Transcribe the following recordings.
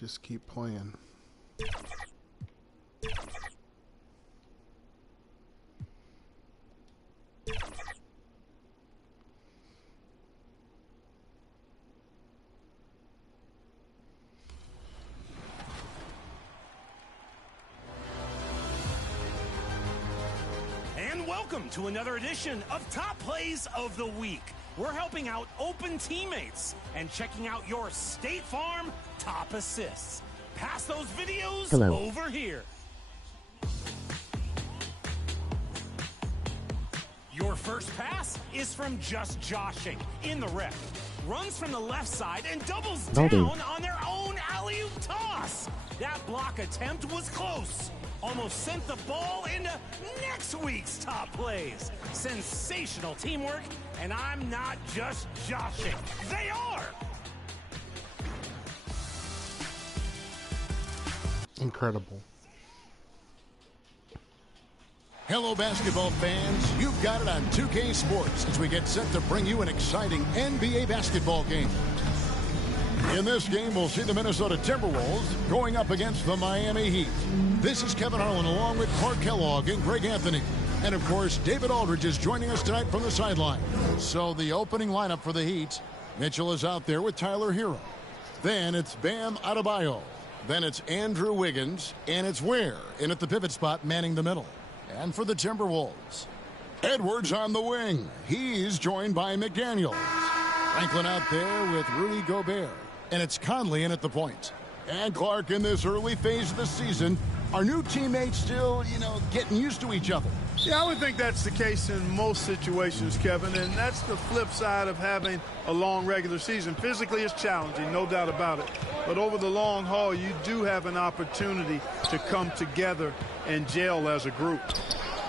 Just keep playing. And welcome to another edition of Top Plays of the Week. We're helping out open teammates and checking out your State Farm top assists. Pass those videos over here. Your first pass is from Just Joshing in the rep. Runs from the left side and doubles down on their own alley-oop toss. That block attempt was close. Almost sent the ball into next week's top plays. Sensational teamwork, and I'm not just joshing. They are! Incredible. Hello, basketball fans. You've got it on 2K Sports as we get set to bring you an exciting NBA basketball game. In this game, we'll see the Minnesota Timberwolves going up against the Miami Heat. This is Kevin Harlan along with Clark Kellogg and Greg Anthony. And, of course, David Aldridge is joining us tonight from the sideline. So the opening lineup for the Heat, Mitchell is out there with Tyler Hero. Then it's Bam Adebayo. Then it's Andrew Wiggins. And it's Ware in at the pivot spot manning the middle. And for the Timberwolves, Edwards on the wing. He's joined by McDaniels. Franklin out there with Rudy Gobert. And it's Conley in at the point. And Clark, in this early phase of the season, are new teammates still, getting used to each other? Yeah, I would think that's the case in most situations, Kevin, and that's the flip side of having a long regular season. Physically, it's challenging, no doubt about it. But over the long haul, you do have an opportunity to come together and gel as a group.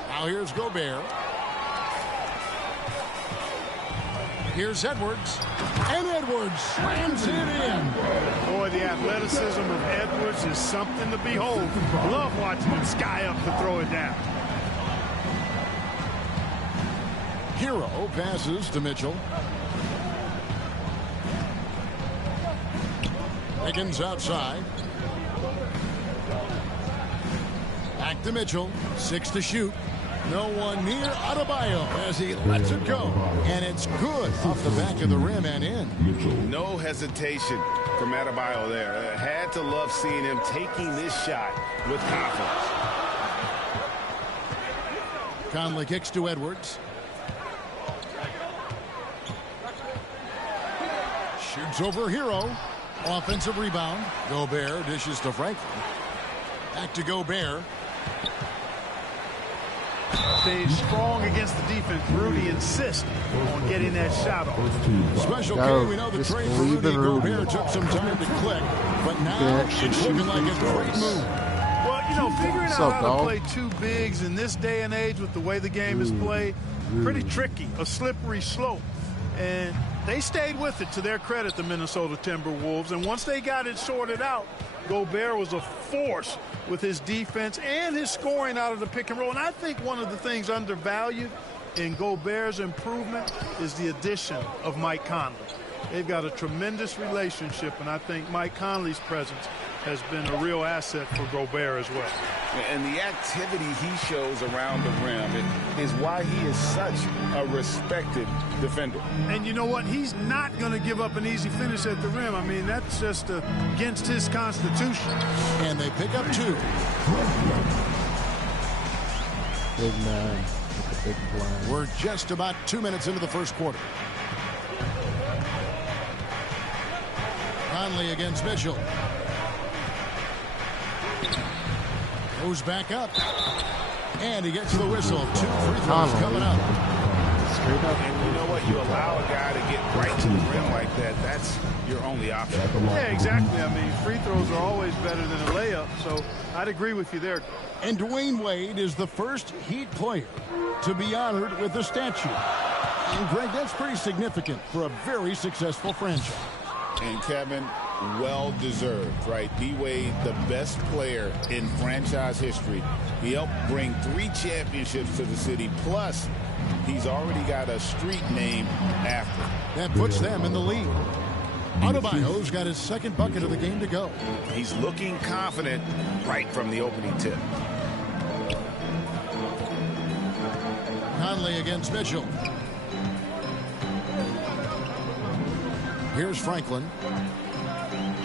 Now here's Gobert. Here's Edwards. And Edwards slams it in. Boy, the athleticism of Edwards is something to behold. Love watching him sky up to throw it down. Hero passes to Mitchell. Wiggins outside. Back to Mitchell. 6 to shoot. No one near Adebayo as he lets it go. And it's good off the back of the rim and in. No hesitation from Adebayo there. Had to love seeing him taking this shot with confidence. Conley kicks to Edwards. Shoots over Hero. Offensive rebound. Gobert dishes to Franklin. Back to Gobert. Staying strong against the defense. Rudy insists on getting that shot off. Special K, we know the trade for Rudy Gobert took some time to click, but now it's looking like a great move. Well, figuring out how to play two bigs in this day and age with the way the game is played, pretty tricky, a slippery slope. And they stayed with it, to their credit, the Minnesota Timberwolves. And once they got it sorted out, Gobert was a force with his defense and his scoring out of the pick and roll. And I think one of the things undervalued in Gobert's improvement is the addition of Mike Conley. They've got a tremendous relationship, and I think Mike Conley's presence has been a real asset for Gobert as well. And the activity he shows around the rim is why he is such a respected defender. And you know what? He's not going to give up an easy finish at the rim. I mean, that's just against his constitution. And they pick up 2. Big man with a big blind. We're just about 2 minutes into the first quarter. Conley against Mitchell. Goes back up. And he gets the whistle. 2 free throws coming up. Straight up. And you know what? You allow a guy to get right to the rim like that. That's your only option. Yeah, exactly. I mean, free throws are always better than a layup. So I'd agree with you there. And Dwayne Wade is the first Heat player to be honored with a statue. And Greg, that's pretty significant for a very successful franchise. And Kevin, well deserved, right? D-Wade, the best player in franchise history. He helped bring 3 championships to the city. Plus, he's already got a street name after. That puts them in the lead. Adebayo's got his second bucket of the game to go. He's looking confident right from the opening tip. Conley against Mitchell. Here's Franklin.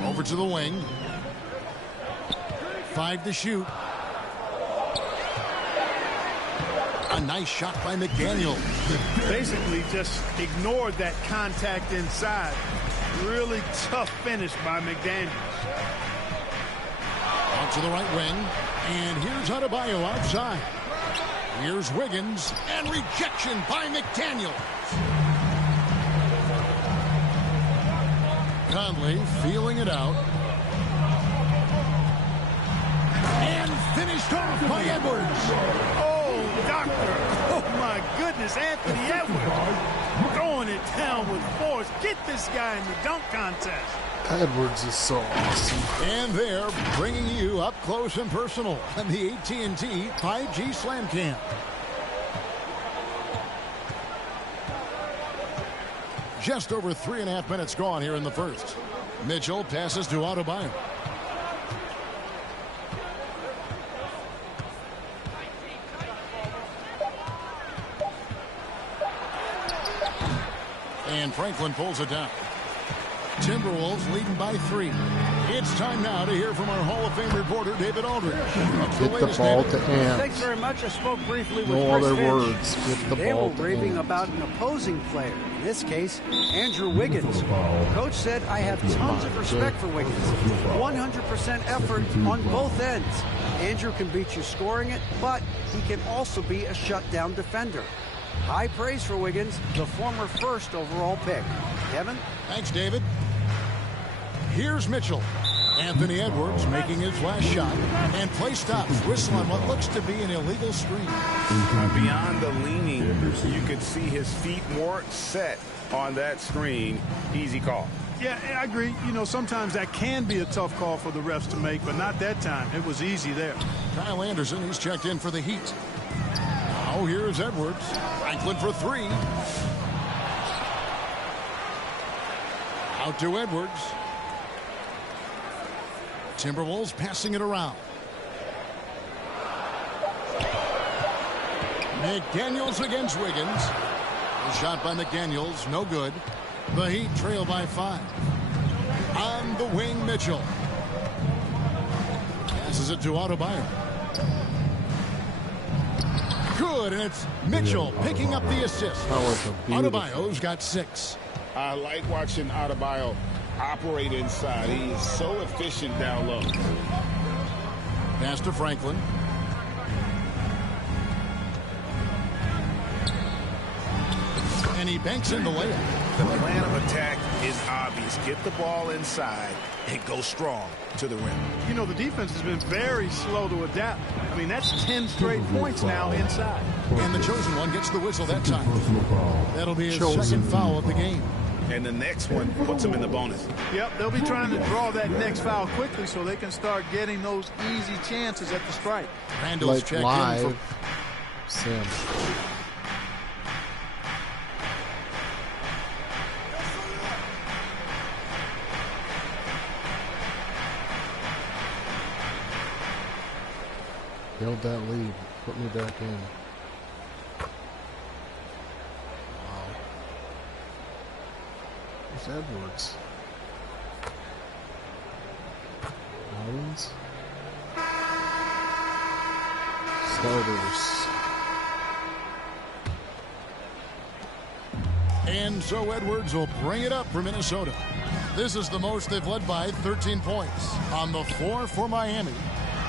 Over to the wing. 5 to shoot. A nice shot by McDaniel. Basically just ignored that contact inside. Really tough finish by McDaniel. Out to the right wing. And here's Adebayo outside. Here's Wiggins. And rejection by McDaniel. Conley feeling it out. And finished off by Edwards. Oh, doctor. Oh, my goodness. Anthony Edwards throwing it down with force. Get this guy in the dunk contest. Edwards is so awesome. And they're bringing you up close and personal on the AT&T 5G Slam Cam. Just over 3.5 minutes gone here in the first. Mitchell passes to Adebayo. And Franklin pulls it down. Timberwolves leading by 3. It's time now to hear from our Hall of Fame reporter, David Aldridge. Get the ball to Ant. Thanks very much. I spoke briefly with No Chris other Finch. words. Get the They ball were to raving Ant. about an opposing player. In this case, Andrew Wiggins. Coach said, I have tons of respect for Wiggins. 100% effort on both ends. Andrew can beat you scoring it, but he can also be a shutdown defender. High praise for Wiggins, the former first overall pick. Kevin? Thanks, David. Here's Mitchell. Anthony Edwards making his last shot. And play stops. Whistle on what looks to be an illegal screen. Beyond the leaning, you could see his feet more set on that screen. Easy call. Yeah, I agree. You know, sometimes that can be a tough call for the refs to make, but not that time. It was easy there. Kyle Anderson, he's checked in for the Heat. Now here's Edwards. Franklin for 3. Out to Edwards. Timberwolves passing it around. McDaniels against Wiggins. A shot by McDaniels, no good. The Heat trail by 5. On the wing, Mitchell. Passes it to Adebayo. Good, and it's Mitchell picking up the assist. Adebayo's got 6. I like watching Adebayo operate inside. He is so efficient down low. Pass to Franklin. And he banks in the layup. The plan of attack is obvious. Get the ball inside and go strong to the rim. You know, the defense has been very slow to adapt. I mean, that's 10 straight points now inside. And the chosen one gets the whistle that time. That'll be his second foul of the game. And the next one puts him in the bonus. Yep, they'll be trying to draw that next foul quickly so they can start getting those easy chances at the strike. Randall's Like checked live. in for Sim. Build that lead. Put me back in. Wow. Where's Edwards? Owens? Starters. And so Edwards will bring it up for Minnesota. This is the most they've led by 13 points. On the floor for Miami,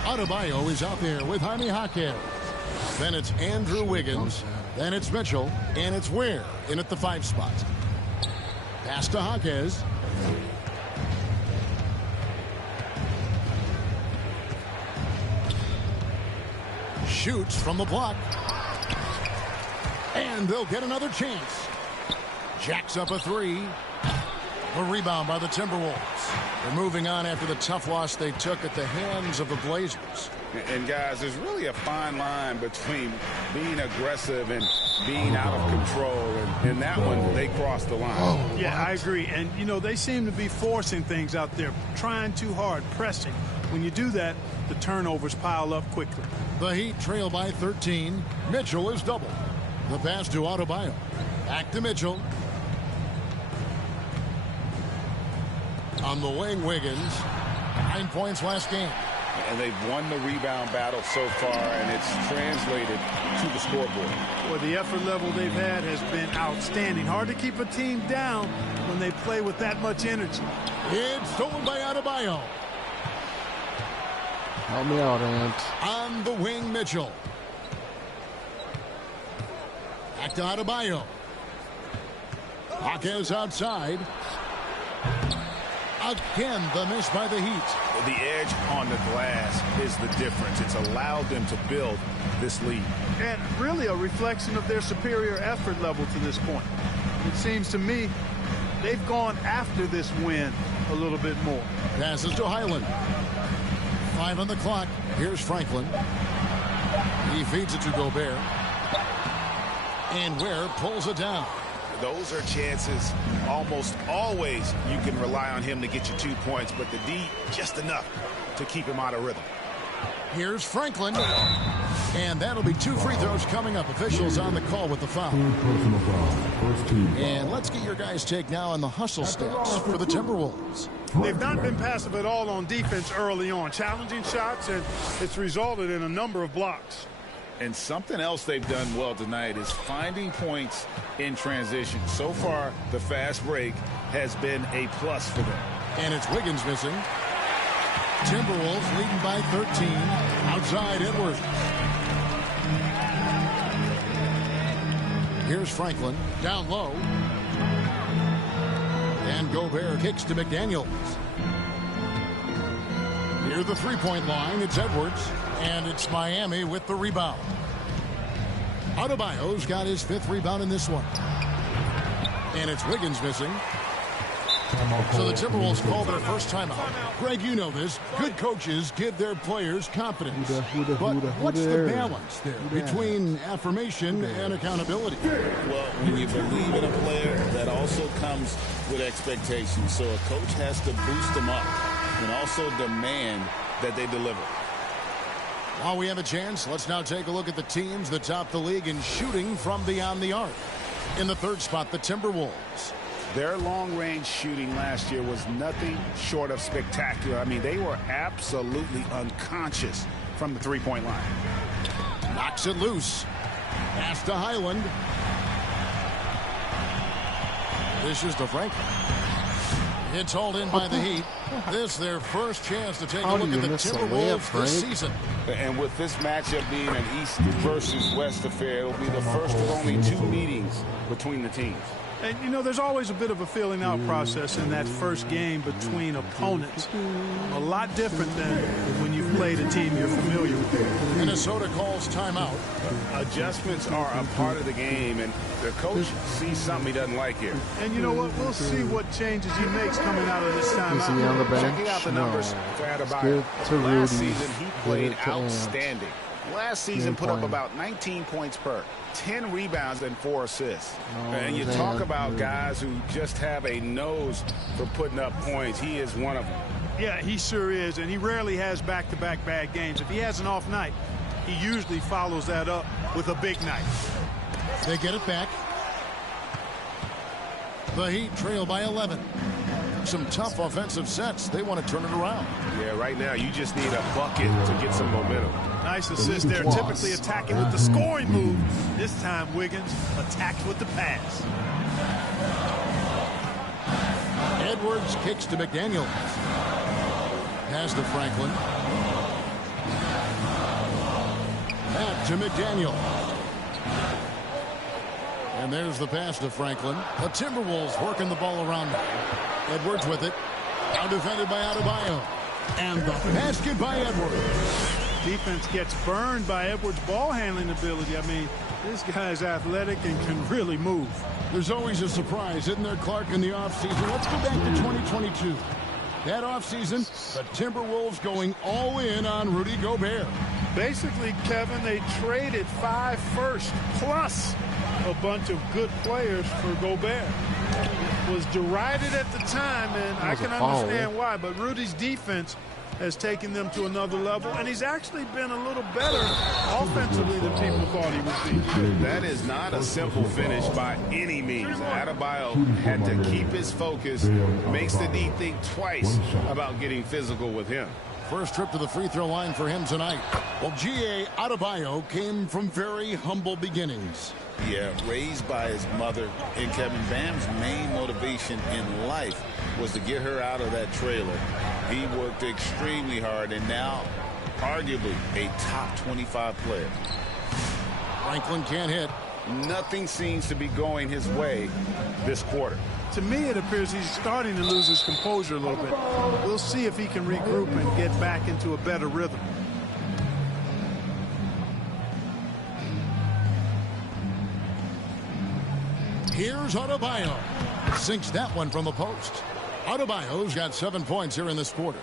Adebayo is out there with Jaime Jaquez. Then it's Andrew Wiggins. Then it's Mitchell. And it's Ware in at the 5 spot. Pass to Jaquez. Shoots from the block. And they'll get another chance. Jacks up a 3. A rebound by the Timberwolves. They're moving on after the tough loss they took at the hands of the Blazers. And guys, there's really a fine line between being aggressive and being out of control. And in that one, they crossed the line. Yeah, I agree. And, you know, they seem to be forcing things out there, trying too hard, pressing. When you do that, the turnovers pile up quickly. The Heat trail by 13. Mitchell is doubled. The pass to Adebayo. Back to Mitchell. On the wing, Wiggins. 9 points last game. And they've won the rebound battle so far, and it's translated to the scoreboard. Well, the effort level they've had has been outstanding. Hard to keep a team down when they play with that much energy. It's stolen by Adebayo. Help me out, Ant. On the wing, Mitchell. Back to Adebayo. Hawkins outside. Again, the miss by the Heat. The edge on the glass is the difference. It's allowed them to build this lead. And really a reflection of their superior effort level to this point. It seems to me they've gone after this win a little bit more. Passes to Highland. 5 on the clock. Here's Franklin. He feeds it to Gobert. And Ware pulls it down. Those are chances almost always you can rely on him to get you 2 points, but the D just enough to keep him out of rhythm. Here's Franklin. And that'll be 2 free throws coming up. Officials on the call with the foul. And let's get your guys' take now on the hustle stats for the Timberwolves. They've not been passive at all on defense early on. Challenging shots, and it's resulted in a number of blocks. And something else they've done well tonight is finding points in transition. So far, the fast break has been a plus for them. And it's Wiggins missing. Timberwolves leading by 13. Outside Edwards. Here's Franklin. Down low. And Gobert kicks to McDaniels. Near the three-point line, it's Edwards. And it's Miami with the rebound. Adebayo's got his 5th rebound in this one. And it's Wiggins missing. So the Timberwolves call their first timeout. Greg, you know this. Good coaches give their players confidence. But what's the balance there between affirmation and accountability? Well, when you believe in a player, that also comes with expectations. So a coach has to boost them up and also demand that they deliver. While we have a chance, let's now take a look at the teams that top the league in shooting from beyond the arc. In the 3rd spot, the Timberwolves. Their long-range shooting last year was nothing short of spectacular. I mean, they were absolutely unconscious from the three-point line. Knocks it loose. Pass to Highland. This is to Franklin. It's hauled in by the Heat. This their first chance to take a look at the Timberwolves this season. And with this matchup being an East versus West affair, it'll be the first of only 2 meetings between the teams. And, you know, there's always a bit of a filling out process in that first game between opponents. A lot different than when you've played a team you're familiar with. Minnesota calls timeout. Adjustments are a part of the game, and the coach sees something he doesn't like here. And you know what? We'll see what changes he makes coming out of this timeout. Is he on the bench? Checking out the numbers for Adebayo. Last season, he played outstanding. Last season put up about 19 points per, 10 rebounds, and 4 assists. And you talk about guys who just have a nose for putting up points. He is one of them. Yeah, he sure is, and he rarely has back-to-back bad games. If he has an off night, he usually follows that up with a big night. They get it back. The Heat trail by 11. Some tough offensive sets. They want to turn it around. Yeah, right now you just need a bucket to get some momentum. Nice assist there. Typically attacking with the scoring move. This time Wiggins attacked with the pass. Edwards kicks to McDaniels. Pass to Franklin. Back to McDaniels. And there's the pass to Franklin. The Timberwolves working the ball around now. Edwards with it. Now defended by Adebayo. And the basket by Edwards. Defense gets burned by Edwards' ball handling ability. I mean, this guy's athletic and can really move. There's always a surprise, isn't there, Clark, in the offseason? Let's go back to 2022. That offseason, the Timberwolves going all in on Rudy Gobert. Basically, Kevin, they traded 5 firsts plus a bunch of good players for Gobert. Was derided at the time, and I can understand why, but Rudy's defense has taken them to another level, and he's actually been a little better offensively than people thought he would be. That is not a simple finish by any means. Adebayo had to keep his focus, makes the D think twice about getting physical with him. First trip to the free throw line for him tonight. Well, G.A. Adebayo came from very humble beginnings. Yeah, raised by his mother, and Kevin Bam's main motivation in life was to get her out of that trailer. He worked extremely hard, and now arguably a top 25 player. Franklin can't hit. Nothing seems to be going his way this quarter. To me, it appears he's starting to lose his composure a little bit. We'll see if he can regroup and get back into a better rhythm. Here's Adebayo. Sinks that one from the post. Adebayo's got 7 points here in this quarter.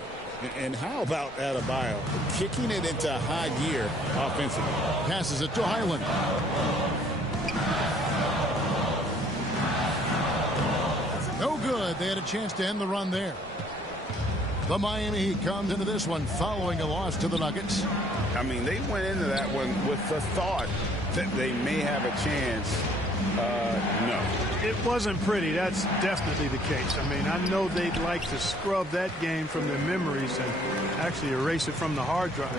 And how about Adebayo kicking it into high gear offensively? Passes it to Highland. No good. They had a chance to end the run there. The Miami Heat comes into this one following a loss to the Nuggets. I mean, they went into that one with the thought that they may have a chance. No. It wasn't pretty. That's definitely the case. I mean, I know they'd like to scrub that game from their memories and actually erase it from the hard drive.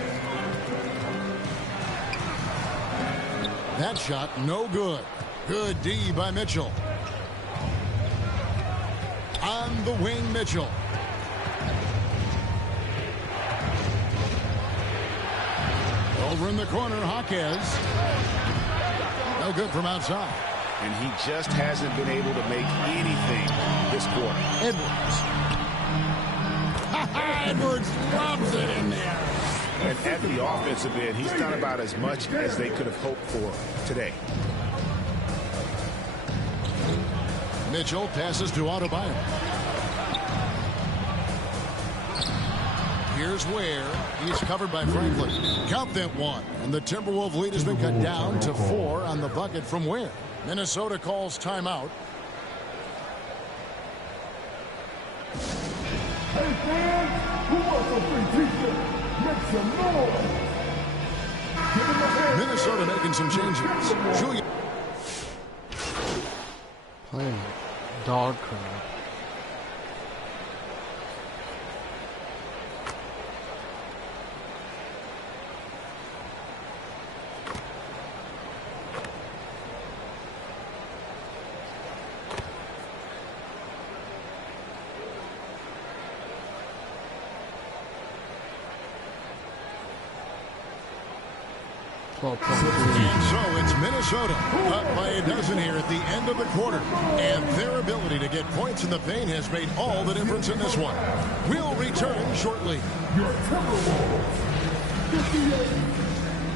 That shot, no good. Good D by Mitchell. On the wing, Mitchell. Over in the corner, Jaquez. No good from outside. And he just hasn't been able to make anything this quarter. Edwards. Edwards lobs it in there. And at the offensive end, he's done about as much as they could have hoped for today. Mitchell passes to Adebayo. Here's Ware. He's covered by Franklin. Count that one. And the Timberwolves lead has been cut down to 4 on the bucket from Ware. Minnesota calls timeout. Hey fans, who wants a free t-shirt? Make some noise. Minnesota making some changes. Julian. Playing dog crap. And so it's Minnesota up by a dozen here at the end of the quarter. And their ability to get points in the paint has made all the difference in this one. We'll return shortly. Your Timberwolves 58,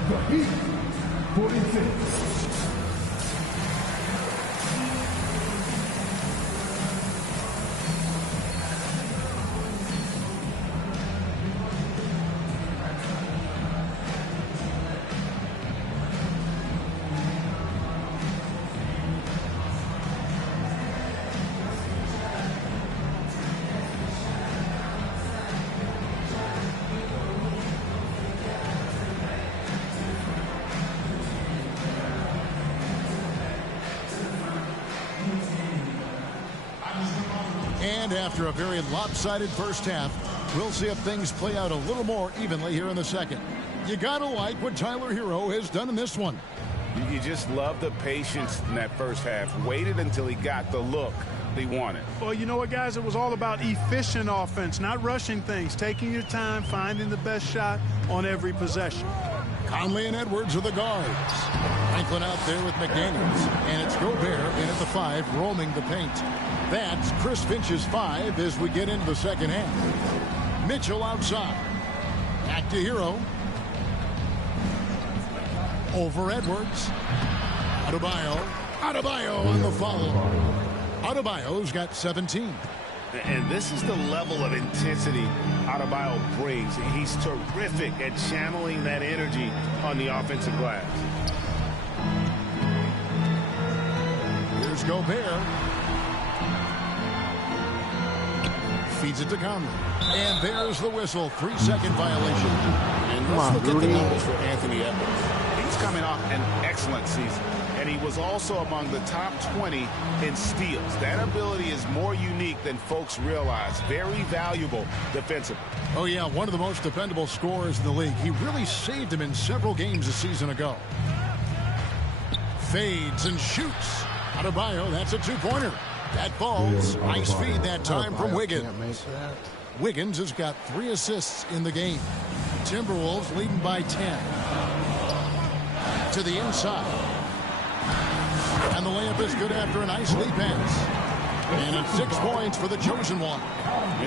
the Heat 46. And after a very lopsided first half, we'll see if things play out a little more evenly here in the second. You gotta like what Tyler Hero has done in this one. You just love the patience in that first half. Waited until he got the look he wanted. Well, you know what, guys? It was all about efficient offense, not rushing things, taking your time, finding the best shot on every possession. Conley and Edwards are the guards. Franklin out there with McDaniels. And it's Gobert in at the 5, roaming the paint. That's Chris Finch's 5 as we get into the second half. Mitchell outside. Back to Hero. Over Edwards. Adebayo on the follow. Adebayo's got 17. And this is the level of intensity Adebayo brings. He's terrific at channeling that energy on the offensive glass. Here's Gobert. Feeds it to Conley. And there's the whistle. 3-second violation. And let's look at the numbers for Anthony Edwards. He's coming off an excellent season. And he was also among the top 20 in steals. That ability is more unique than folks realize. Very valuable defensively. Oh, yeah, one of the most dependable scorers in the league. He really saved him in several games a season ago. Fades and shoots. Adebayo, that's a two-pointer. That falls. Nice feed that time from Wiggins. Wiggins has got 3 assists in the game. Timberwolves leading by 10. To the inside. And the layup is good after a nice lead pass. And it's 6 points for the chosen one.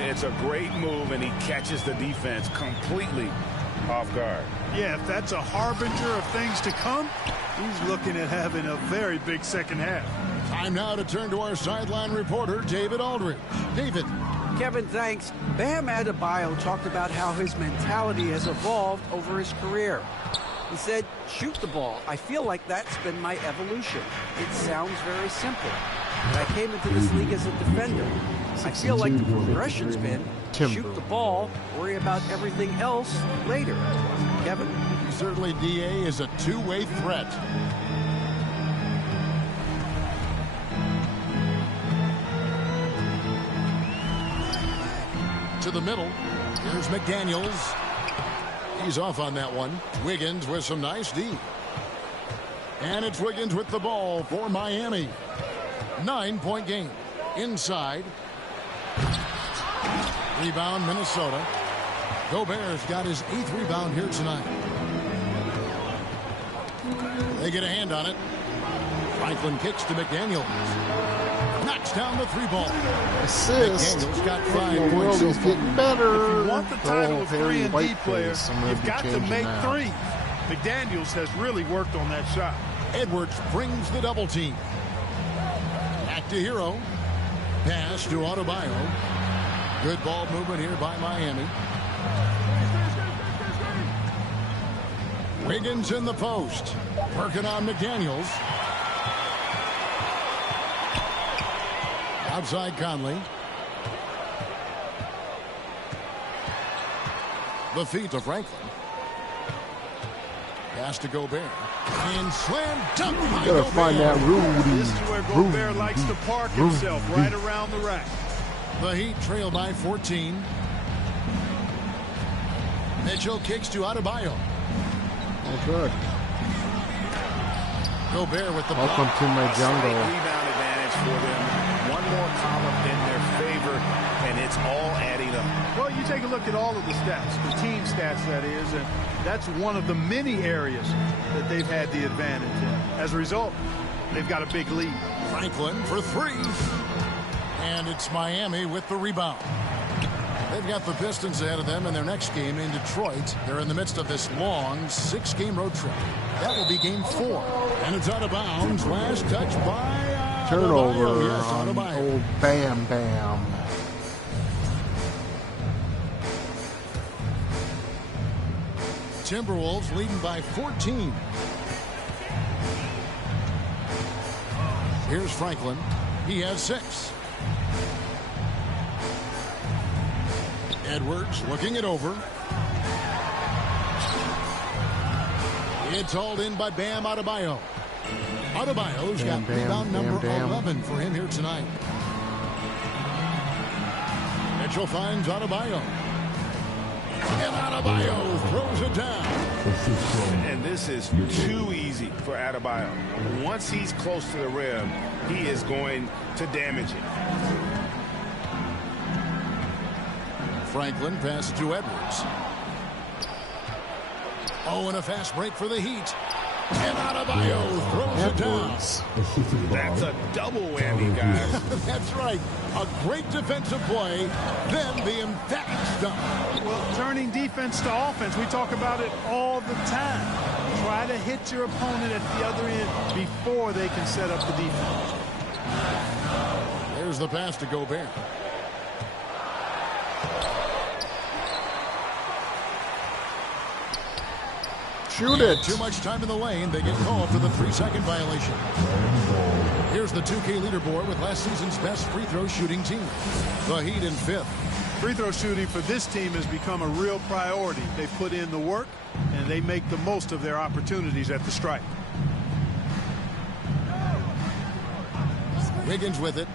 It's a great move, and he catches the defense completely off guard. Yeah, if that's a harbinger of things to come, he's looking at having a very big second half. Time now to turn to our sideline reporter, David Aldridge. David. Kevin, thanks. Bam Adebayo talked about how his mentality has evolved over his career. He said, shoot the ball. I feel like that's been my evolution. It sounds very simple. But I came into this league as a defender. I feel like the progression's been shoot the ball, worry about everything else later. Kevin? Certainly DA is a two-way threat. To the middle. Here's McDaniels. He's off on that one. Wiggins with some nice D. And it's Wiggins with the ball for Miami. 9-point game. Inside. Rebound, Minnesota. Gobert's got his 8th rebound here tonight. They get a hand on it. Franklin kicks to McDaniels. Knocks down the 3-ball. Assist. McDaniels got 5 the world points. is getting better. If you want the title of 3 and D player, I'm you've got to make now. 3. McDaniels has really worked on that shot. Edwards brings the double team. Back to Hero. Pass to Adebayo. Good ball movement here by Miami. Wiggins in the post. Working on McDaniels. Outside Conley. The feet to Franklin. Pass to Gobert. And slam dunk by Gotta Gobert. find that Rudy. This is where Gobert likes to park himself, right around the rack. The Heat trail by 14. Mitchell kicks to Adebayo. That's good. Gobert with the Welcome block. to my jungle. Rebound advantage for them. One more column in their favor, and it's all adding up. Well, you take a look at all of the stats, the team stats, that is, and that's one of the many areas that they've had the advantage in. As a result, they've got a big lead. Franklin for 3. And it's Miami with the rebound. They've got the Pistons ahead of them in their next game in Detroit. They're in the midst of this long 6-game road trip. That will be game 4. And it's out of bounds. Last touch by Turnover Adebayo. Yes, on Adebayo. old Bam Bam. Timberwolves leading by 14. Here's Franklin. He has 6. Edwards looking it over. It's hauled in by Bam Adebayo. Adebayo's got rebound number 11 for him here tonight. Mitchell finds Adebayo. And Adebayo throws it down. And this is too easy for Adebayo. Once he's close to the rim, he is going to damage it. Franklin passes to Edwards. Oh, and a fast break for the Heat. And Adebayo throws it down. That's a double whammy, guys. That's right. A great defensive play, then the emphatic stop. Well, turning defense to offense, we talk about it all the time. Try to hit your opponent at the other end before they can set up the defense. There's the pass to Gobert. Shoot it. Too much time in the lane. They get called for the 3-second violation. Here's the 2K leaderboard with last season's best free throw shooting team. The Heat in 5th. Free throw shooting for this team has become a real priority. They put in the work, and they make the most of their opportunities at the stripe. Wiggins with it.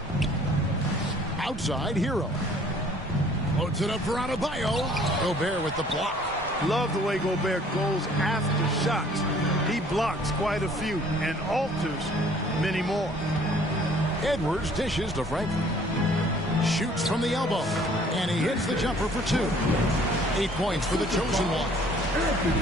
Outside, Hero. Loads it up for Adebayo. Gobert with the block. Love the way Gobert goes after shots. He blocks quite a few and alters many more. Edwards dishes to Franklin. Shoots from the elbow. And he hits the jumper for 2. 8 points for the chosen one.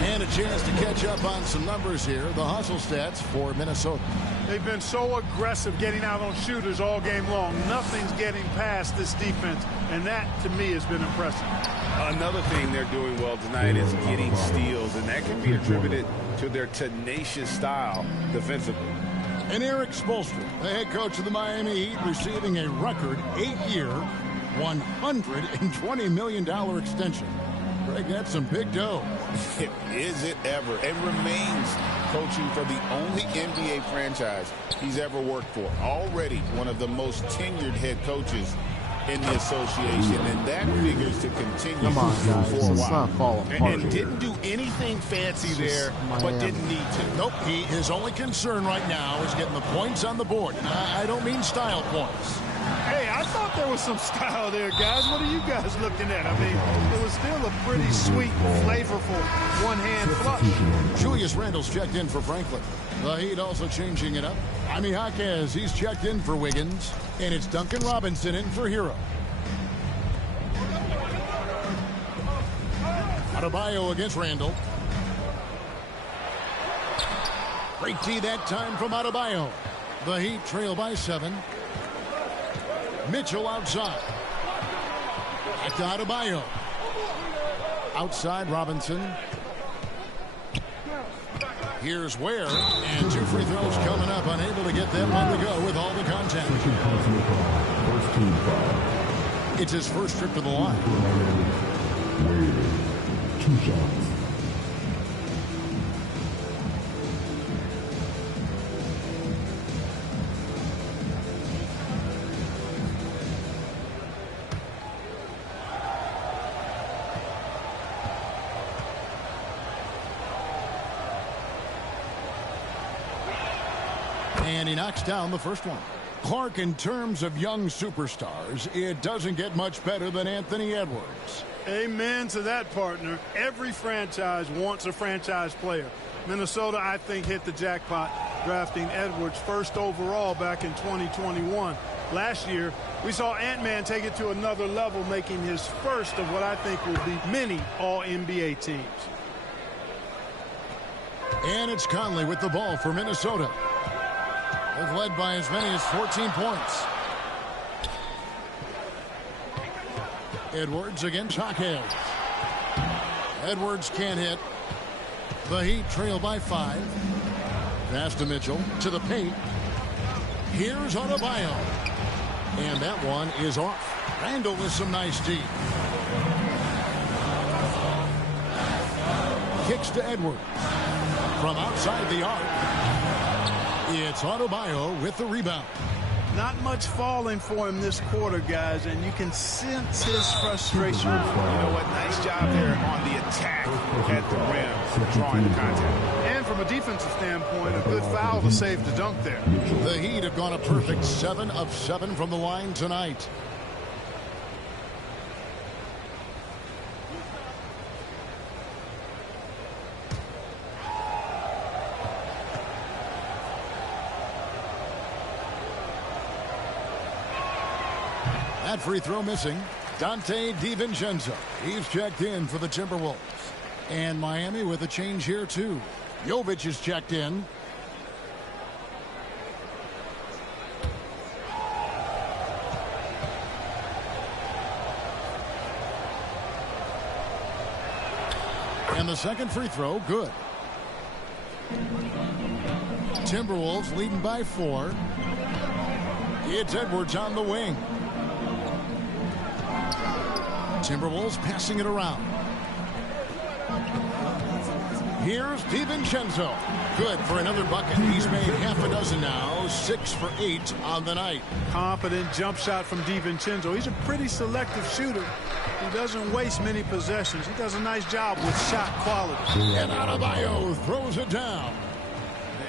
And a chance to catch up on some numbers here. The hustle stats for Minnesota. They've been so aggressive getting out on shooters all game long. Nothing's getting past this defense, and that, to me, has been impressive. Another thing they're doing well tonight is getting steals, and that can be attributed to their tenacious style defensively. And Eric Spoelstra, the head coach of the Miami Heat, receiving a record 8-year, $120 million extension. Greg, that's some big dough. Is it ever? And remains coaching for the only NBA franchise he's ever worked for. Already one of the most tenured head coaches in the association, and that figures to continue Come on, guys. for a Let's while. not fall apart And here. didn't do anything fancy there, but didn't need to. Nope. His only concern right now is getting the points on the board. And I don't mean style points. Hey, I thought there was some style there, guys. What are you guys looking at? I mean, it was still a pretty sweet, flavorful one-hand flush. Julius Randle's checked in for Franklin. The Heat also changing it up. Jaime Jaquez, he's checked in for Wiggins. And it's Duncan Robinson in for Hero. Adebayo against Randle. Great tee that time from Adebayo. The Heat trail by 7. Mitchell outside. Back to Adebayo. Outside Robinson. Here's Ware. And 2 free throws coming up. Unable to get that one to go with all the contact. It's his first trip to the line. 2 shots. And he knocks down the first one. Clark, in terms of young superstars, it doesn't get much better than Anthony Edwards. Amen to that, partner. Every franchise wants a franchise player. Minnesota, I think, hit the jackpot drafting Edwards first overall back in 2021. Last year, we saw Ant-Man take it to another level, making his first of what I think will be many All-NBA teams. And it's Conley with the ball for Minnesota. They've led by as many as 14 points. Edwards against Jaquez. Edwards can't hit. The Heat trail by 5. Pass to Mitchell to the paint. Here's Adebayo. And that one is off. Randle with some nice D. Kicks to Edwards. From outside the arc. It's Adebayo with the rebound. Not much falling for him this quarter, guys, and you can sense his frustration. You know what? Nice job there on the attack at the rim, drawing the contact. And from a defensive standpoint, a good foul to save the dunk there. The Heat have gone a perfect 7 of 7 from the line tonight. That free throw missing. Dante DiVincenzo. He's checked in for the Timberwolves. And Miami with a change here, too. Jovic is checked in. And the second free throw, good. Timberwolves leading by 4. It's Edwards on the wing. Timberwolves passing it around. Here's DiVincenzo. Good for another bucket. He's made half a dozen now. 6 for 8 on the night. Confident jump shot from DiVincenzo. He's a pretty selective shooter. He doesn't waste many possessions. He does a nice job with shot quality. And Adebayo throws it down.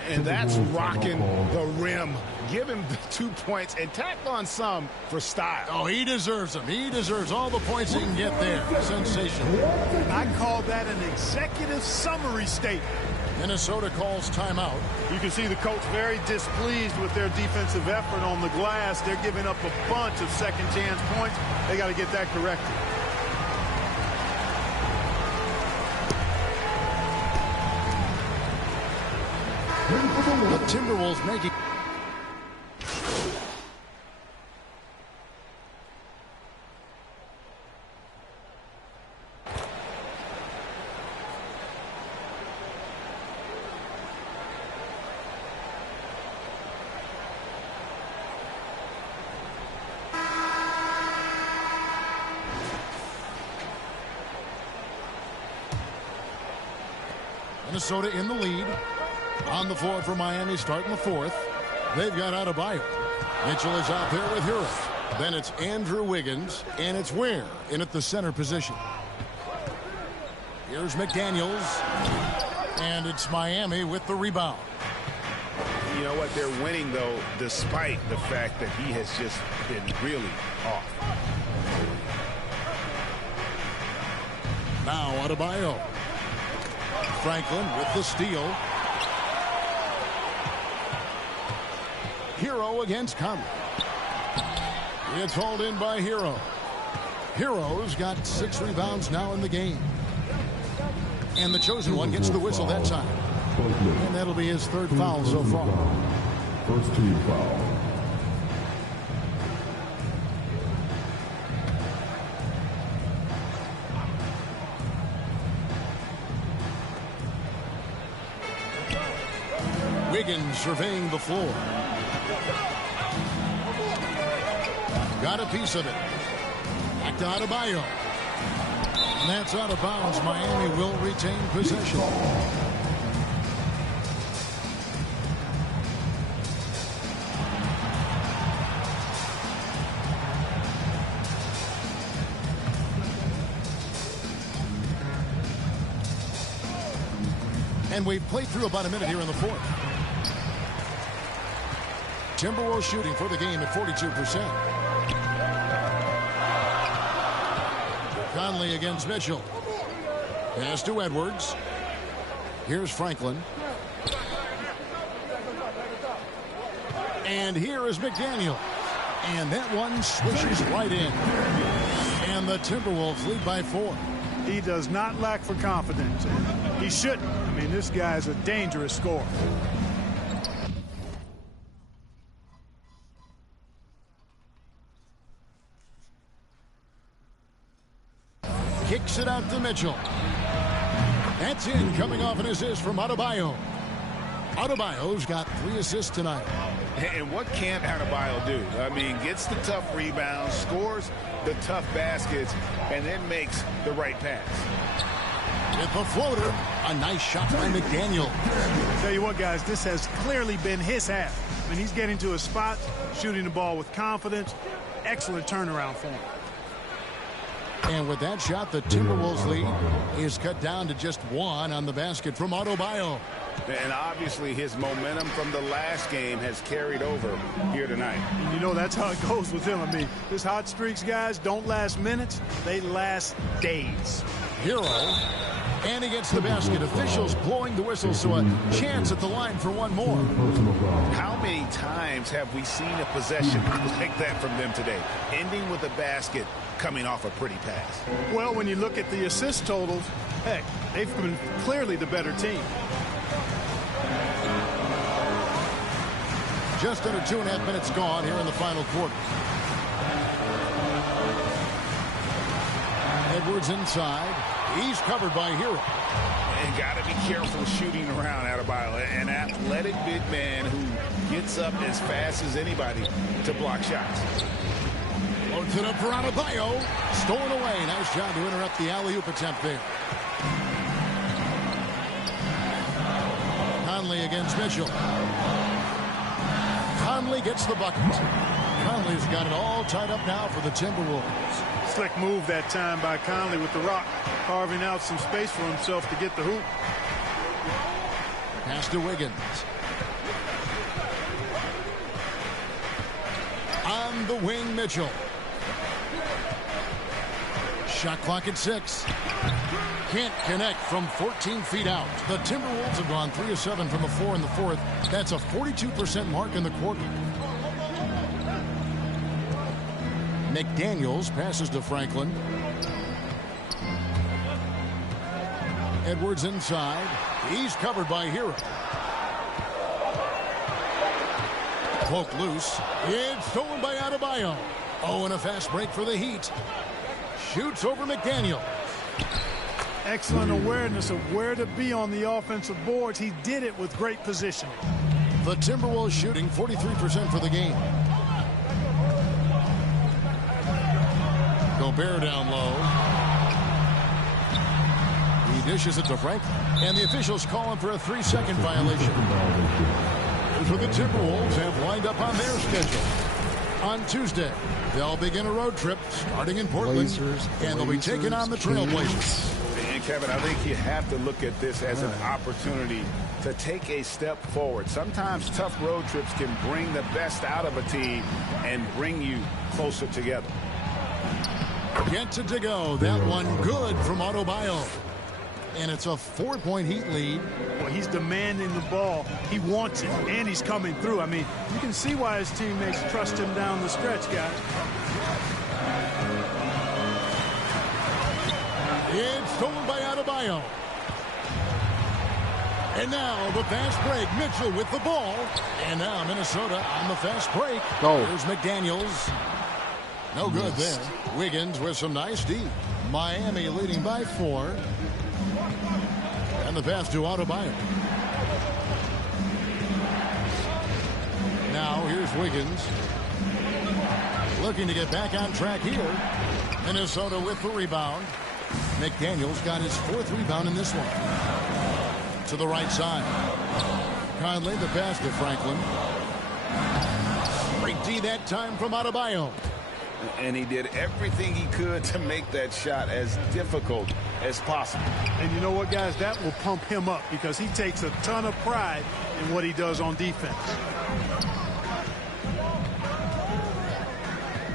And that's rocking the rim. Give him the 2 points and tack on some for style. Oh, he deserves them. He deserves all the points he can get there. Sensational. I call that an executive summary statement. Minnesota calls timeout. You can see the coach very displeased with their defensive effort on the glass. They're giving up a bunch of second chance points. They got to get that corrected. The Timberwolves making. Minnesota in the lead. On the floor for Miami starting the fourth. They've got Adebayo. Mitchell is out there with Hero. Then it's Andrew Wiggins, and it's Ware in at the center position. Here's McDaniels, and it's Miami with the rebound. You know what? They're winning, though, despite the fact that he has just been really off. Now Adebayo. Franklin with the steal. Hero against Conley. It's hauled in by Hero. Hero's got 6 rebounds now in the game. And the chosen one gets the whistle that time. And that'll be his 3rd foul so far. First team foul. Wiggins surveying the floor. Got a piece of it. Back to Adebayo. And that's out of bounds. Miami will retain possession. And we've played through about a minute here in the fourth. Timberwolves shooting for the game at 42%. Conley against Mitchell. Pass to Edwards. Here's Franklin. And here is McDaniel. And that one swishes right in. And the Timberwolves lead by 4. He does not lack for confidence. He shouldn't. I mean, this guy's a dangerous scorer. Kicks it out to Mitchell. That's in, coming off an assist from Adebayo. Adebayo's got 3 assists tonight. And what can't Adebayo do? I mean, gets the tough rebounds, scores the tough baskets, and then makes the right pass. With the floater, a nice shot by McDaniel. Tell you what, guys, this has clearly been his half. I mean, he's getting to his spot, shooting the ball with confidence. Excellent turnaround for him. And with that shot, the Timberwolves lead is cut down to just 1 on the basket from Adebayo. And obviously his momentum from the last game has carried over here tonight. And you know that's how it goes with him. I mean, his hot streaks, guys, don't last minutes. They last days. Hero. And he gets the basket. Officials blowing the whistle, so a chance at the line for one more. How many times have we seen a possession like that from them today? Ending with a basket, coming off a pretty pass. Well, when you look at the assist totals, heck, they've been clearly the better team. Just under 2.5 minutes gone here in the final quarter. Edwards inside. He's covered by Hero. And got to be careful shooting around Adebayo. An athletic big man who gets up as fast as anybody to block shots. Loads it up for Adebayo. Stolen away. Nice job to interrupt the alley-oop attempt there. Conley against Mitchell. Conley gets the bucket. Conley's got it all tied up now for the Timberwolves. Slick move that time by Conley with the rock, carving out some space for himself to get the hoop. Pass to Wiggins. On the wing, Mitchell. Shot clock at 6. Can't connect from 14 feet out. The Timberwolves have gone 3 of 7 from the floor in the fourth. That's a 42% mark in the quarter. McDaniels passes to Franklin. Edwards inside. He's covered by Hero. Poked loose. It's stolen by Adebayo. Oh, and a fast break for the Heat. Shoots over McDaniel. Excellent awareness of where to be on the offensive boards. He did it with great positioning. The Timberwolves shooting 43% for the game. Gobert down low. He dishes it to Franklin. And the officials call him for a 3-second violation. Here's what the Timberwolves have lined up on their schedule. On Tuesday, they'll begin a road trip starting in Portland. And they'll be taking on the Trailblazers. And Kevin, I think you have to look at this as an opportunity to take a step forward. Sometimes tough road trips can bring the best out of a team and bring you closer together. Gets it to go. That one good from Adebayo. And it's a 4-point Heat lead. Well, he's demanding the ball. He wants it, and he's coming through. I mean, you can see why his teammates trust him down the stretch, guys. It's stolen by Adebayo. And now the fast break. Mitchell with the ball. And now Minnesota on the fast break. Go. Here's McDaniels. No good there. Wiggins with some nice D. Miami leading by 4. And the pass to Adebayo. Now here's Wiggins. Looking to get back on track here. Minnesota with the rebound. McDaniels got his 4th rebound in this one. To the right side. Conley the pass to Franklin. Great D that time from Adebayo. And he did everything he could to make that shot as difficult as possible. And you know what, guys? That will pump him up because he takes a ton of pride in what he does on defense.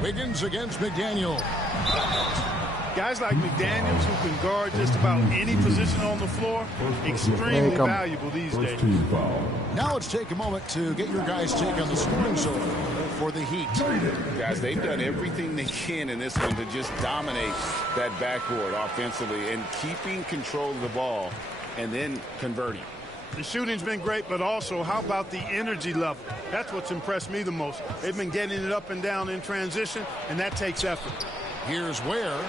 Wiggins against McDaniel. Guys like McDaniels who can guard just about any position on the floor, extremely valuable these days. Now let's take a moment to get your guys' take on the scoring zone for the Heat. Guys, they've done everything they can in this one to just dominate that backboard offensively and keeping control of the ball and then converting. The shooting's been great, but also how about the energy level? That's what's impressed me the most. They've been getting it up and down in transition, and that takes effort. Here's Ware.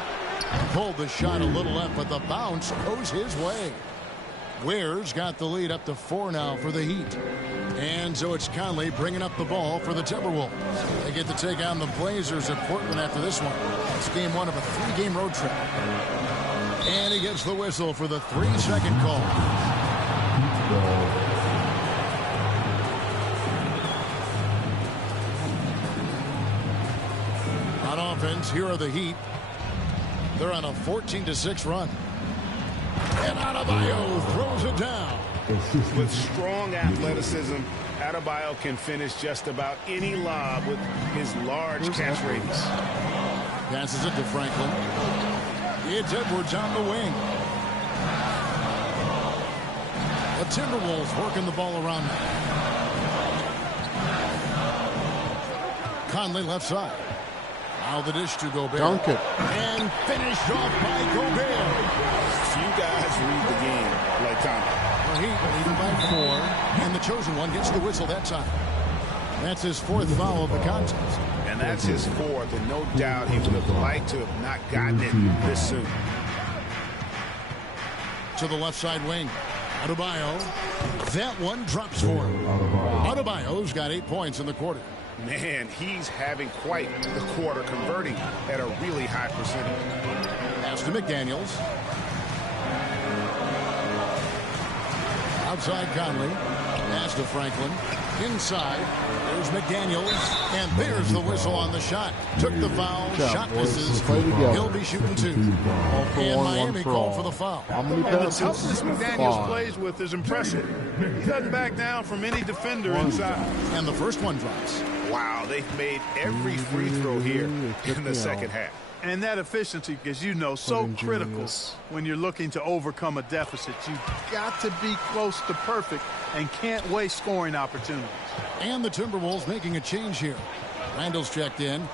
Pulled the shot a little left, but the bounce goes his way. Ware's got the lead up to 4 now for the Heat. And so it's Conley bringing up the ball for the Timberwolves. They get to take on the Blazers at Portland after this one. It's game 1 of a 3-game road trip. And he gets the whistle for the 3-second call. On offense, here are the Heat. They're on a 14-6 run. And Adebayo throws it down. With strong athleticism, Adebayo can finish just about any lob with his large catch radius. Passes it to Franklin. It's Edwards on the wing. The Timberwolves working the ball around now. Conley left side. Now the dish to Gobert. Dunk it. And finished off by Gobert. Few guys read the game like Conley. The Heat leading by 4. And the chosen one gets the whistle that time. That's his 4th foul of the contest. And that's his 4th, and no doubt he would have liked to have not gotten it this soon. To the left side wing. Adebayo. That one drops for him. Adebayo's got 8 points in the quarter. Man, he's having quite the quarter, converting at a really high percentage. Pass to McDaniels. Outside Conley. Pass to Franklin. Inside. There's McDaniels. And there's the whistle on the shot. Took the foul. Shot misses. He'll be shooting 2. And Miami called for the foul. And the toughness McDaniels plays with is impressive. He doesn't back down from any defender inside. And the first one drops. Wow, they've made every free throw here in the second half. And that efficiency, as you know, so critical when you're looking to overcome a deficit. You've got to be close to perfect and can't waste scoring opportunities. And the Timberwolves making a change here. Randall's checked in.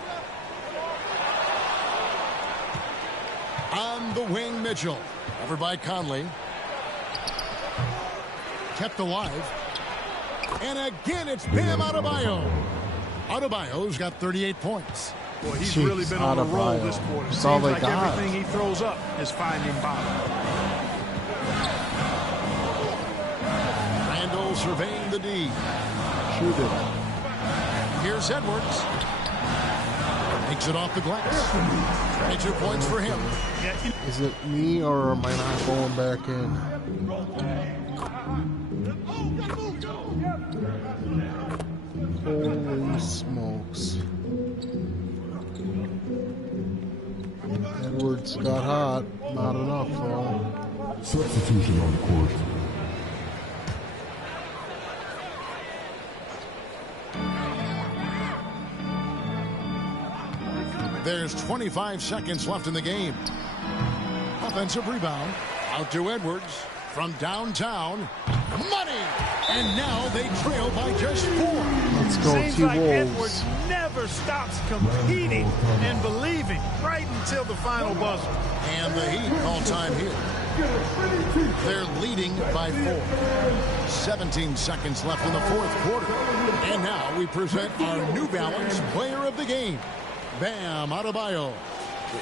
On the wing, Mitchell. Covered by Conley. Kept alive. And again, it's Bam Adebayo. Adebayo's got 38 points. Boy, he's really been on a roll this quarter. Seems like everything he throws up is finding bottom. Randall surveying the D. Shoot it. Here's Edwards. Takes it off the glass. 22 points for him. Is it me or am I not going back in? Holy smokes. Edwards got hot. Not enough, though. Substitution on the court. There's 25 seconds left in the game. Offensive rebound. Out to Edwards. From downtown. Money! And now they trail by just 4. Let's go, Seems T-Wolves. like Edwards never stops competing and believing right until the final buzzer. And the Heat call time here. They're leading by 4. 17 seconds left in the fourth quarter. And now we present our New Balance player of the game, Bam Adebayo.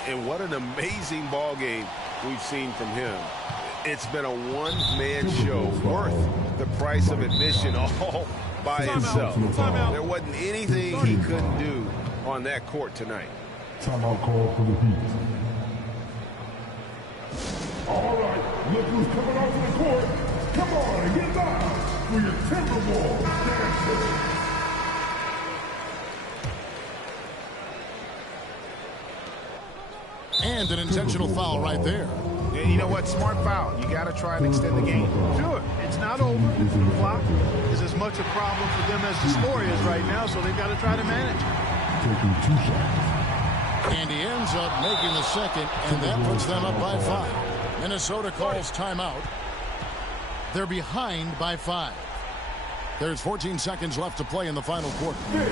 And what an amazing ball game we've seen from him. It's been a one-man show worth the price of admission all by himself. There wasn't anything he couldn't do on that court tonight. Timeout call for the Heat. All right, look who's coming out to the court. Come on and get loud for your Timberwolves dancers. And an intentional foul right there. Yeah, you know what? Smart foul. You got to try and extend the game. Sure, it's not over. The clock is as much a problem for them as the score is right now, so they've got to try to manage it. Taking 2 shots. And he ends up making the second, and that puts them up by 5. Minnesota calls timeout. They're behind by 5. There's 14 seconds left to play in the final quarter. Your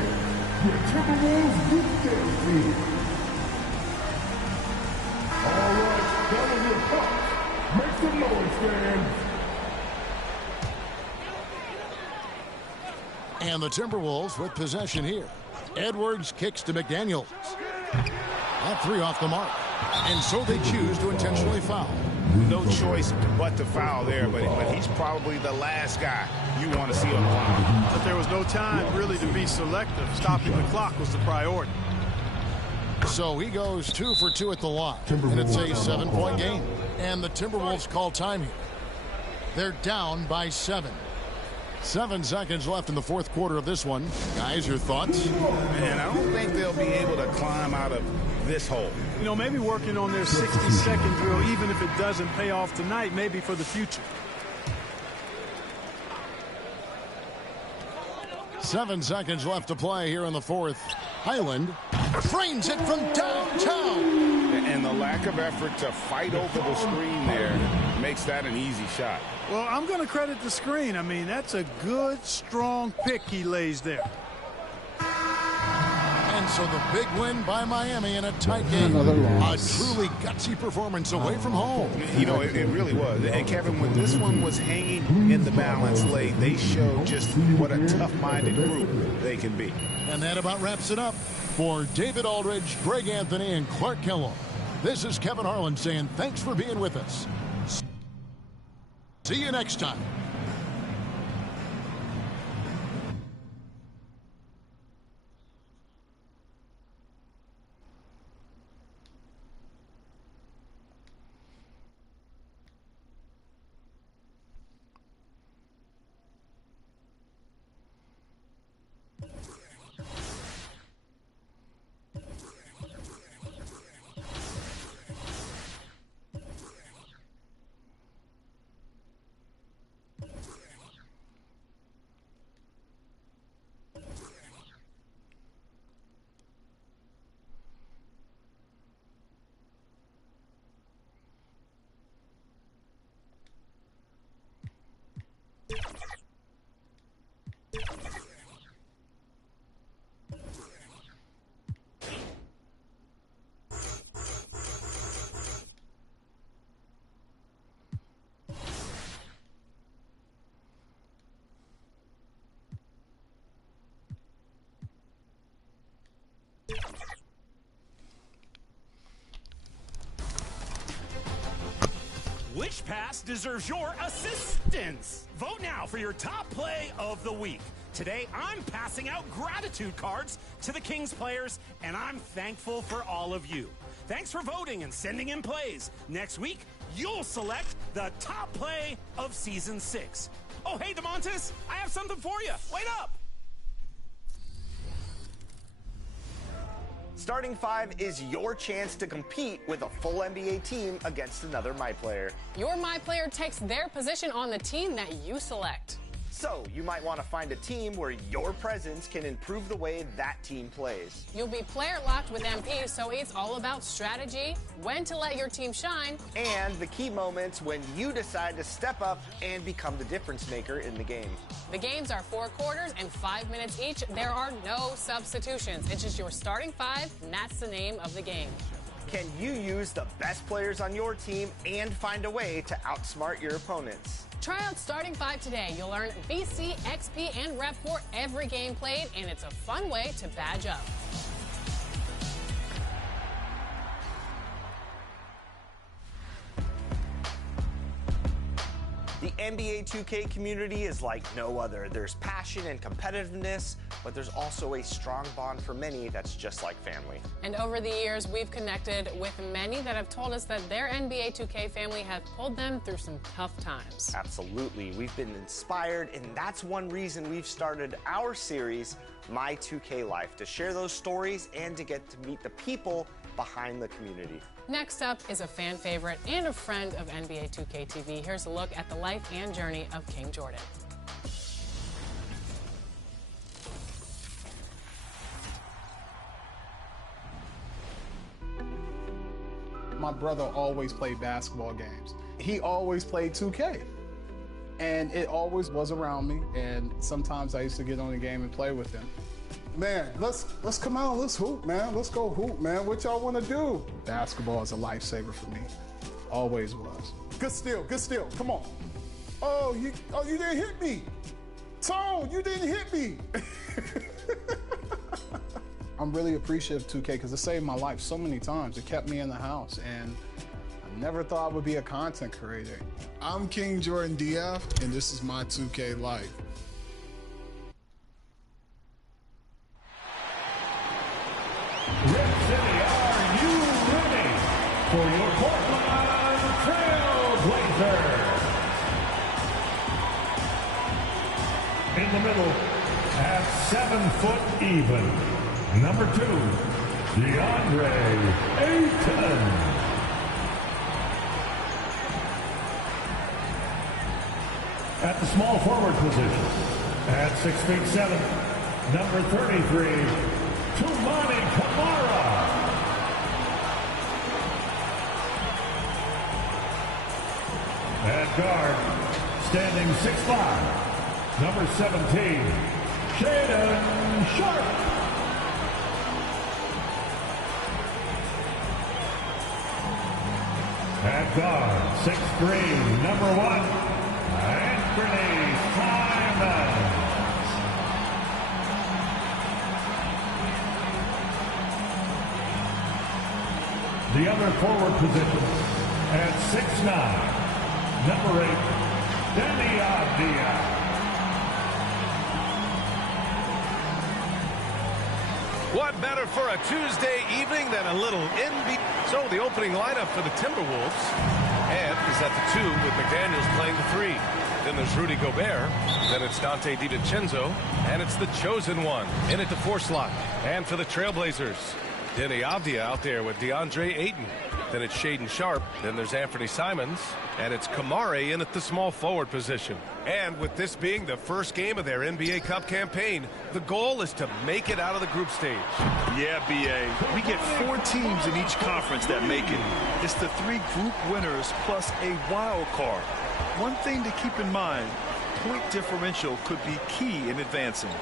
Timberwolves youth dance. All right, that was your puck. Make some noise, fans. And the Timberwolves with possession here. Edwards kicks to McDaniels. That 3 off the mark. And so they choose to intentionally foul. No choice but to foul there, but he's probably the last guy you want to see on the line. But there was no time really to be selective. Stopping the clock was the priority. So he goes 2 for 2 at the line, and it's a 7-point game. And the Timberwolves call time here. They're down by 7. 7 seconds left in the fourth quarter of this one. Guys, your thoughts? Man, I don't think they'll be able to climb out of this hole. You know, maybe working on their 60-second drill, even if it doesn't pay off tonight, maybe for the future. 7 seconds left to play here in the fourth. Highland frames it from downtown. And the lack of effort to fight over the screen there makes that an easy shot. Well, I'm going to credit the screen. I mean, that's a good, strong pick he lays there. And so the big win by Miami in a tight game. A truly gutsy performance away from home. You know, it really was. And Kevin, when this one was hanging in the balance late, they showed just what a tough-minded group they can be. And that about wraps it up. For David Aldridge, Greg Anthony, and Clark Kellogg, this is Kevin Harlan saying thanks for being with us. See you next time. Which pass deserves your assistance? Vote now for your top play of the week. Today, I'm passing out gratitude cards to the Kings players, and I'm thankful for all of you. Thanks for voting and sending in plays. Next week, you'll select the top play of Season 6. Oh, hey, DeMontis, I have something for you. Wait up. Starting 5 is your chance to compete with a full NBA team against another My Player. Your My Player takes their position on the team that you select. So, you might want to find a team where your presence can improve the way that team plays. You'll be player locked with MP, so it's all about strategy, when to let your team shine, and the key moments when you decide to step up and become the difference maker in the game. The games are 4 quarters and 5 minutes each. There are no substitutions. It's just your starting 5, and that's the name of the game. Can you use the best players on your team and find a way to outsmart your opponents? Try out Starting 5 today. You'll earn VC, XP, and rep for every game played, and it's a fun way to badge up. The NBA 2K community is like no other. There's passion and competitiveness, but there's also a strong bond for many that's just like family. And over the years, we've connected with many that have told us that their NBA 2K family has pulled them through some tough times. Absolutely. We've been inspired, and that's one reason we've started our series, My 2K Life, to share those stories and to get to meet the people behind the community. Next up is a fan favorite and a friend of NBA 2K TV. Here's a look at the life and journey of King Jordan. My brother always played basketball games. He always played 2K. And it always was around me, and sometimes I used to get on the game and play with him. Man, let's come out, let's hoop, man. Let's go hoop, man. What y'all want to do? Basketball is a lifesaver for me. Always was. Good steal. Come on. Oh, you didn't hit me. Tone, you didn't hit me. I'm really appreciative of 2K because it saved my life so many times. It kept me in the house, and I never thought I would be a content creator. I'm King Jordan DF, and this is my 2K life. Rip City, are you ready for your Portland Trail Blazers? In the middle, at 7 foot even, number 2, DeAndre Ayton. At the small forward position, at 6 feet 7, number 33, Toumani Camara. At guard, standing 6'5", number 17, Shaedon Sharpe. At guard, 6'3", number 1, Anthony Simons. The other forward position at 6'9", number 8, Danny Avdia. What better for a Tuesday evening than a little NBA? So the opening lineup for the Timberwolves, and is at the 2 with McDaniels playing the 3. Then there's Rudy Gobert. Then it's Dante DiVincenzo, and it's the chosen one in at the 4 slot. And for the Trailblazers, Danny Avdia out there with DeAndre Ayton. Then it's Shaedon Sharpe. Then there's Anthony Simons. And it's Kamari in at the small forward position. And with this being the first game of their NBA Cup campaign, the goal is to make it out of the group stage. Yeah, B.A. We get 4 teams in each conference that make it. It's the 3 group winners plus a wild card. One thing to keep in mind, point differential could be key in advancing.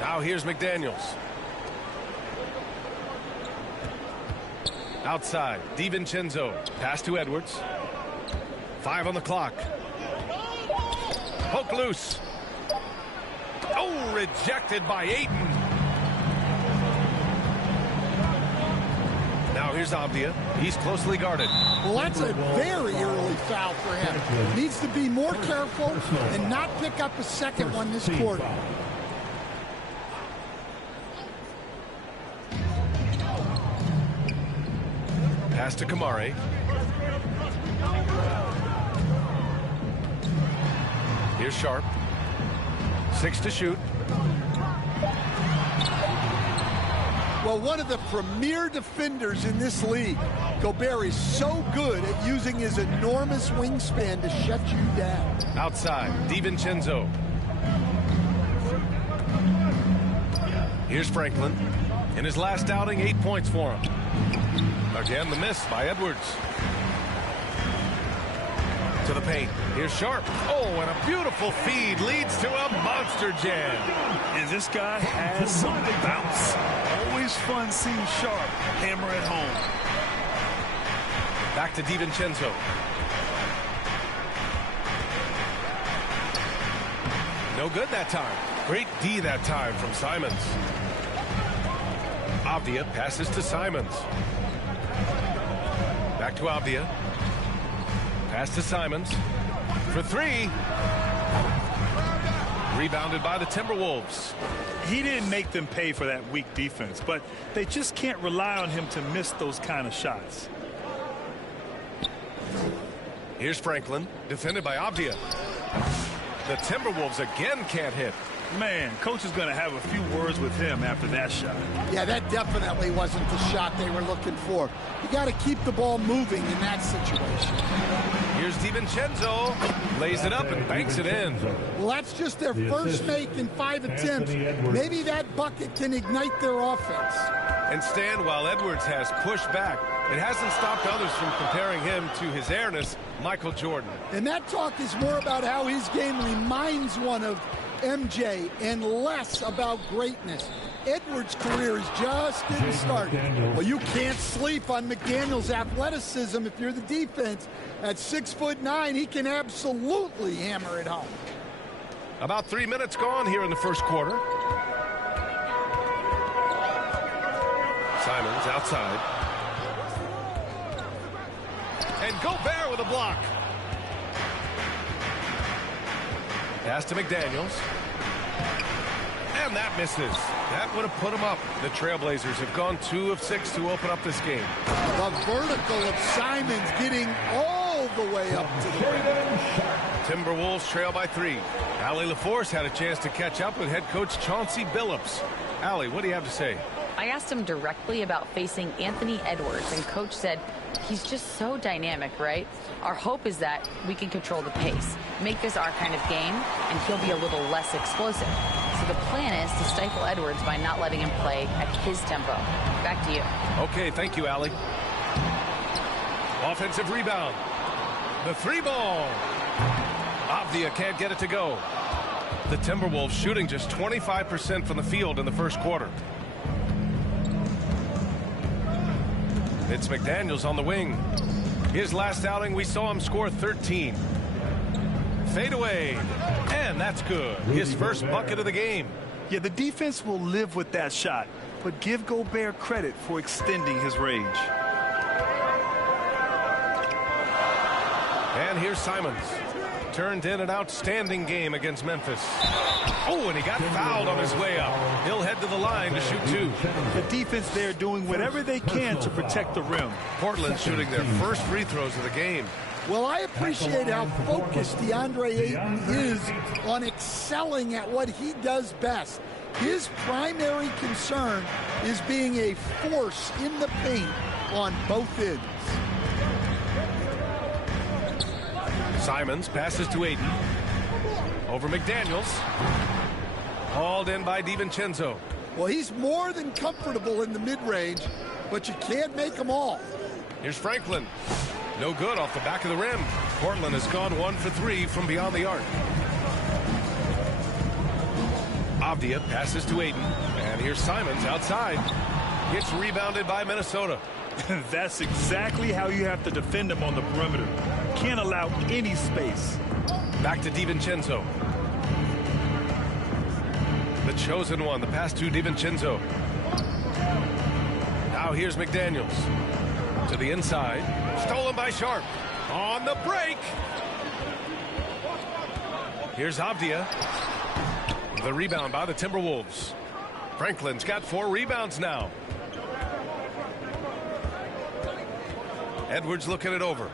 Now here's McDaniels. Outside, DiVincenzo. Pass to Edwards. 5 on the clock. Poke loose. Oh, rejected by Ayton. Now here's Avdia. He's closely guarded. Well, that's a very early foul for him. Needs to be more careful and not pick up a second one this quarter. Pass to Kamare. Here's Sharp. 6 to shoot. Well, one of the premier defenders in this league. Gobert is so good at using his enormous wingspan to shut you down. Outside, DiVincenzo. Here's Franklin. In his last outing, 8 points for him. Again, the miss by Edwards. To the paint. Here's Sharp. Oh, and a beautiful feed leads to a monster jam. And this guy has some bounce. Always fun seeing Sharp hammer it home. Back to DiVincenzo. No good that time. Great D that time from Simons. Avdia passes to Simons. Back to Avdia. Pass to Simons. For 3. Rebounded by the Timberwolves. He didn't make them pay for that weak defense, but they just can't rely on him to miss those kind of shots. Here's Franklin, defended by Avdia. The Timberwolves again can't hit. Man, coach is going to have a few words with him after that shot. Yeah, that definitely wasn't the shot they were looking for. You got to keep the ball moving in that situation. Here's DiVincenzo. Lays it up and banks it in. Well, that's just their first make in 5 attempts. Maybe that bucket can ignite their offense. And Stan, while Edwards has pushed back, it hasn't stopped others from comparing him to his airness, Michael Jordan. And that talk is more about how his game reminds one of MJ and less about greatness. Edwards' career is just getting started. Well, you can't sleep on McDaniel's athleticism if you're the defense. At 6'9", he can absolutely hammer it home. About 3 minutes gone here in the first quarter. Simons outside. And Gobert with a block. Pass to McDaniels. And that misses. That would have put him up. The Trailblazers have gone 2 of 6 to open up this game. The vertical of Simons getting all the way up to the rim. Timberwolves trail by 3. Allie LaForce had a chance to catch up with head coach Chauncey Billups. Allie, what do you have to say? I asked him directly about facing Anthony Edwards, and coach said he's just so dynamic, right? Our hope is that we can control the pace, make this our kind of game, and he'll be a little less explosive. So the plan is to stifle Edwards by not letting him play at his tempo. Back to you. Okay, thank you, Allie. Offensive rebound. The 3-ball. Avdia can't get it to go. The Timberwolves shooting just 25% from the field in the first quarter. It's McDaniels on the wing. His last outing, we saw him score 13. Fade away. And that's good. His first bucket of the game. Yeah, the defense will live with that shot, but give Gobert credit for extending his range. And here's Simons. Turned in an outstanding game against Memphis. Oh, and he got fouled on his way up. He'll head to the line to shoot 2. The defense there doing whatever they can to protect the rim. Portland shooting their first free throws of the game. Well, I appreciate how focused DeAndre Ayton is on excelling at what he does best. His primary concern is being a force in the paint on both ends. Simons passes to Ayton. Over McDaniels. Hauled in by DiVincenzo. Well, he's more than comfortable in the mid-range, but you can't make them all. Here's Franklin. No good off the back of the rim. Portland has gone 1 for 3 from beyond the arc. Avdia passes to Ayton. And here's Simons outside. Gets rebounded by Minnesota. That's exactly how you have to defend him on the perimeter. Can't allow any space. Back to DiVincenzo. The chosen one. The pass to DiVincenzo. Now here's McDaniels. To the inside. Stolen by Sharp. On the break. Here's Avdia. The rebound by the Timberwolves. Franklin's got 4 rebounds now. Edwards looking it over.